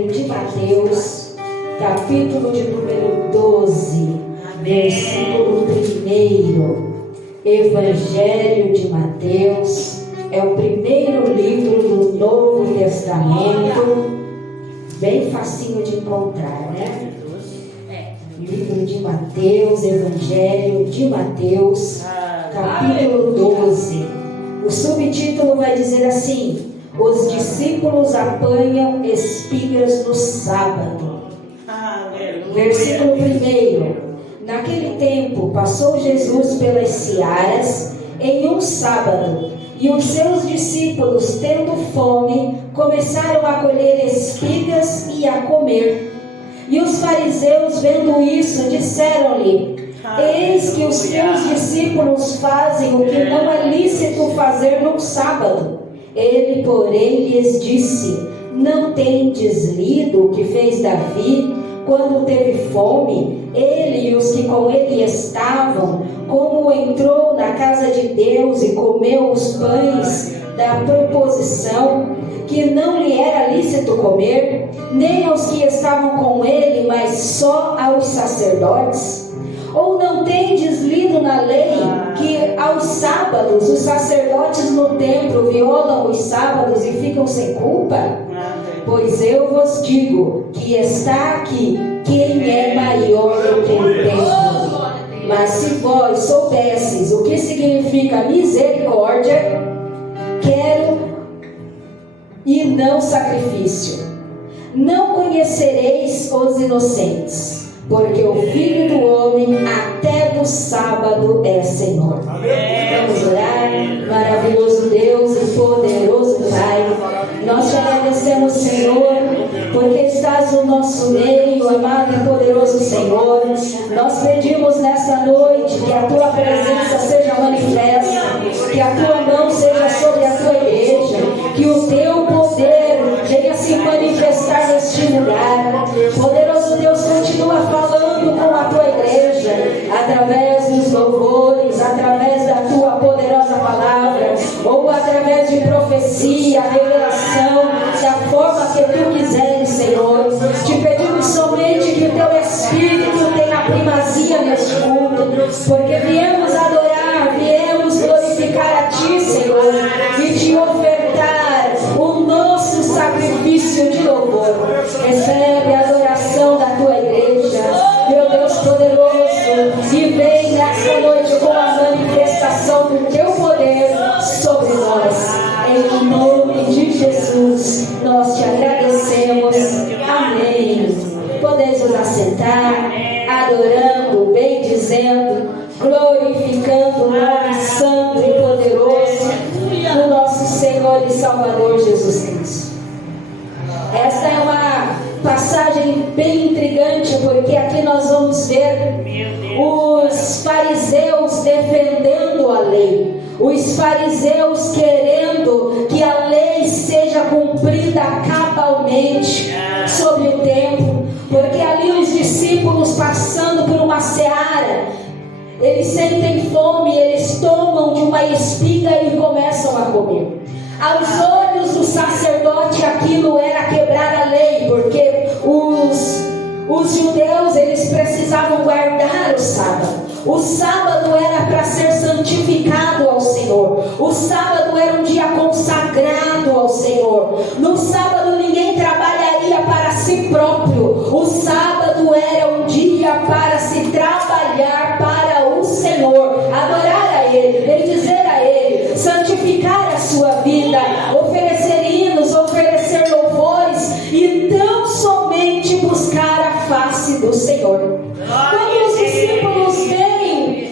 Evangelho de Mateus, capítulo de número 12, versículo 1. Evangelho de Mateus é o primeiro livro do Novo Testamento, bem facinho de encontrar, né? Livro de Mateus, Evangelho de Mateus, capítulo 12. O subtítulo vai dizer assim: os discípulos apanham espigas no sábado. Versículo 1. Naquele tempo passou Jesus pelas searas em um sábado, e os seus discípulos, tendo fome, começaram a colher espigas e a comer. E os fariseus, vendo isso, disseram-lhe: eis que os teus discípulos fazem o que não é lícito fazer no sábado. Ele, porém, lhes disse: não tendes lido o que fez Davi quando teve fome, ele e os que com ele estavam, como entrou na casa de Deus e comeu os pães da proposição, que não lhe era lícito comer, nem aos que estavam com ele, mas só aos sacerdotes? Ou não tendes lido na lei que aos sábados os sacerdotes no templo violam os sábados e ficam sem culpa? Pois eu vos digo que está aqui quem é maior do que o templo. Mas se vós soubesseis o que significa misericórdia, quero e não sacrifício, não conhecereis os inocentes, porque o Filho do Homem até do sábado é Senhor. Vamos orar. Maravilhoso Deus e poderoso Pai, nós te agradecemos, Senhor, porque estás no nosso meio, amado e poderoso Senhor. Nós pedimos nessa noite que a tua presença seja manifesta, que a tua mão seja sobre a tua igreja, que o teu poder venha se manifestar neste lugar. Poderoso Deus, continua falando com a tua igreja, através dos louvores, através da tua poderosa palavra, ou através de profecia, revelação, da forma que tu quiseres, Senhor. Te pedimos somente que o teu Espírito tenha primazia neste culto, porque viemos adorar, viemos glorificar a ti, Senhor, e te ofertar o nosso sacrifício de louvor. Recebe a adoração da tua igreja, meu Deus poderoso, e vem nesta noite com a manifestação do teu poder sobre nós. Em nome de Jesus, nós te agradecemos. Amém. Podeis nos assentar, adorando, bendizendo, glorificando o nome santo e poderoso do nosso Senhor e Salvador Jesus Cristo. Esta é uma passagem bem intrigante, porque aqui nós vamos ver os fariseus defendendo a lei, os fariseus querendo que a lei seja cumprida cabalmente sobre o tempo, porque ali os discípulos, passando por uma seara, eles sentem fome, eles tomam de uma espiga e começam a comer. Aos olhos do sacerdote aquilo era quebrar a lei, porque os judeus, eles precisavam guardar o sábado. O sábado era para ser santificado ao Senhor. O sábado era um dia consagrado ao Senhor. No sábado ninguém trabalharia para si próprio. O sábado era um dia para se trabalhar para o Senhor, adorar a Ele, bendizer a Ele, santificar a sua vida, oferecer hinos, oferecer louvores e tão somente buscar a face do Senhor.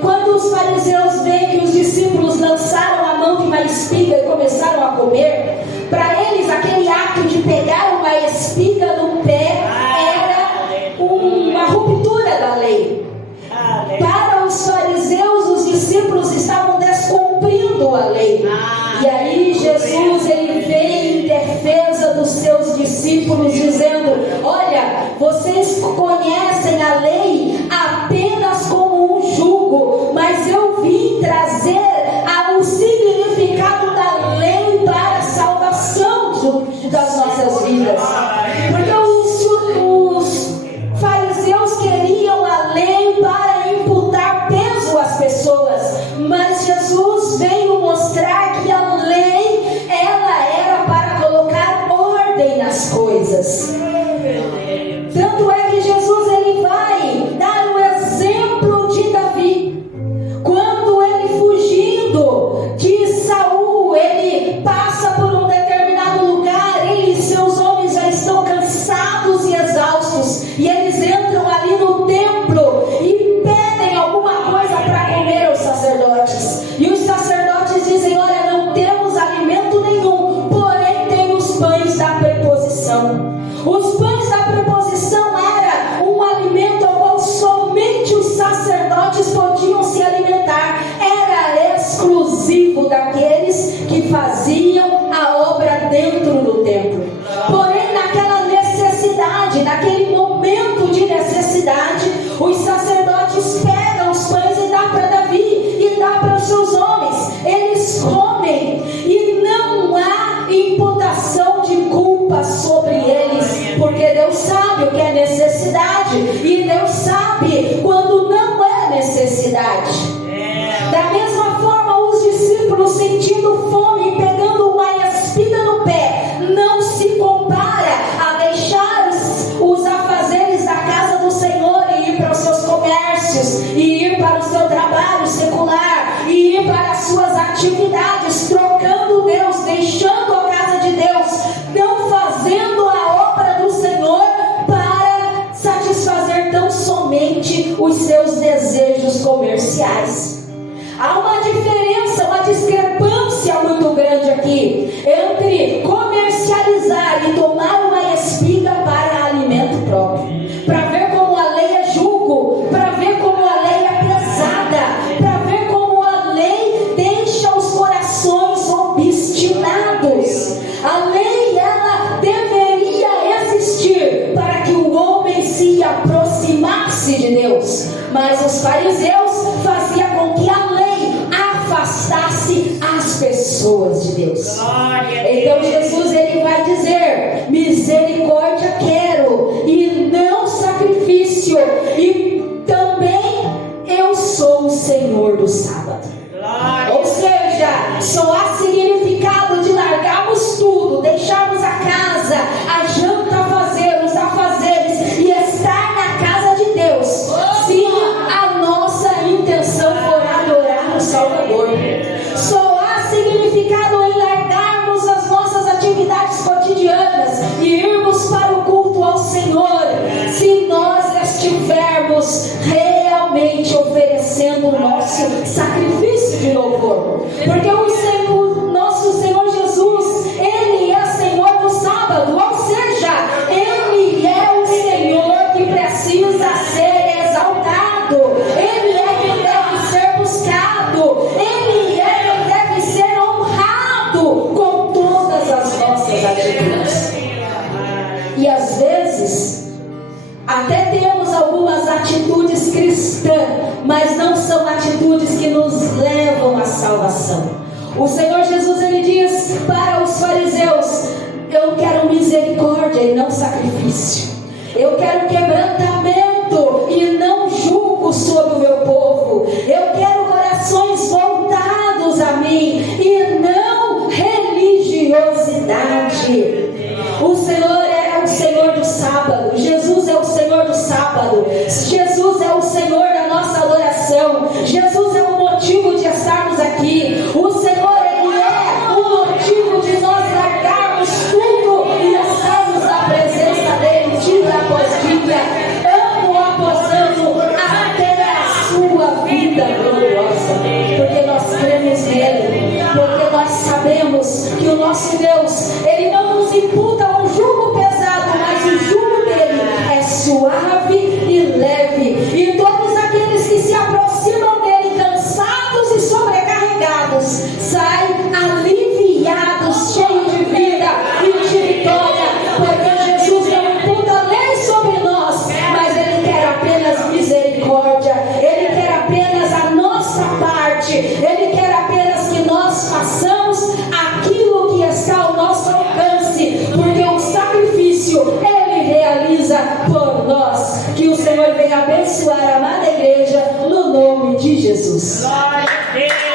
Quando os fariseus veem que os discípulos lançaram a mão de uma espiga e começaram a comer, para eles aquele ato de pegar uma espiga no pé era uma ruptura da lei. Para os fariseus, os discípulos estavam descumprindo a lei. E aí Jesus, ele vem em defesa dos seus discípulos, dizendo: olha, vocês conhecem a lei apenas como um jugo, mas eu vim trazer o significado da lei para a salvação das nossas vidas. Porque o coisas. Tanto é que Jesus ele vai dar o exemplo de Davi. Quando ele fugindo de Saul, ele passa por um determinado lugar, ele e seus homens já estão cansados e exaustos, e eles entram ali no templo e pedem alguma coisa para comer aos sacerdotes. E os sacerdotes dizem: olha, não temos alimento nenhum, porém tem os pães da preposição. Os pães da preposição era um alimento ao qual somente os sacerdotes podiam se alimentar. Era exclusivo daqueles que faziam a obra dentro do templo. Porém, naquela necessidade, naquele momento de necessidade, os sacerdotes pegam os pães e dá para Davi e dá para os seus homens. Eles comem e não há imputação de culpa sobre eles, porque Deus sabe o que é necessidade e Deus sabe quando não é necessidade. Da mesma forma, os discípulos sentindo fome e pegando uma espiga no pé, não se compara a deixar os afazeres da casa do Senhor e ir para os seus comércios, e ir para o seu trabalho secular, e ir para as suas atividades, trocando Deus, deixando a casa de Deus, não fazendo a obra do Senhor para satisfazer tão somente os seus desejos comerciais. Há uma diferença, uma discrepância muito grande aqui entre comercializar e tomar uma espiga para alimento próprio, para ver como a lei é jugo, para ver como a lei é pesada, para ver como a lei deixa os corações obstinados. A lei, ela deveria existir para que o homem se aproximasse de Deus, mas os fariseus faziam com que a lei afastasse as pessoas de Deus. Então Jesus ele vai dizer: misericórdia quero e não sacrifício, e também eu sou o Senhor do sábado. Ou seja, só há significado de largarmos tudo, deixarmos a casa, a janta a fazer, os afazeres e estar na casa de Deus, se a nossa intenção for adorar o Salvador. Só há significado em largarmos as nossas atividades cotidianas e irmos para o culto ao Senhor, se nós estivermos realmente oferecendo o nosso sacrifício de louvor. Porque o nosso Senhor Jesus, Ele é Senhor do sábado, ou seja, Ele é o Senhor que precisa ser exaltado, Ele é quem deve ser buscado, Ele é quem deve ser honrado com todas as nossas atitudes. E às vezes até temos algumas atitudes cristãs, mas não são atitudes que nos levam à salvação. O Senhor Jesus ele diz para os fariseus: eu quero misericórdia e não sacrifício. Eu quero quebrantamento e não jugo sobre o meu povo. Eu quero corações voltados a mim e não religiosidade. O Senhor é o Senhor do sábado. Jesus é o Senhor do sábado. Jesus é o Senhor da nossa adoração. Jesus é o motivo de estarmos aqui. O Senhor, Ele é o motivo de nós largarmos tudo e estarmos na presença dEle dia após dia, ano após ano, até a sua vida gloriosa. Porque nós cremos nele. Porque nós sabemos que o nosso Deus, Ele não nos imputa um jugo pesado, mas o jugo dele é suave e leve. E todos aqueles que se aproximam dele cansados e sobrecarregados saem aliviados, cheios de vida e de vitória, porque Jesus não imputa lei sobre nós, mas Ele quer apenas misericórdia, Ele quer apenas a nossa parte, Ele quer apenas que nós façamos aquilo que está ao nosso alcance, porque o sacrifício Ele realiza por nós. Que o Senhor venha abençoar a amada igreja no nome de Jesus. Glória a Deus.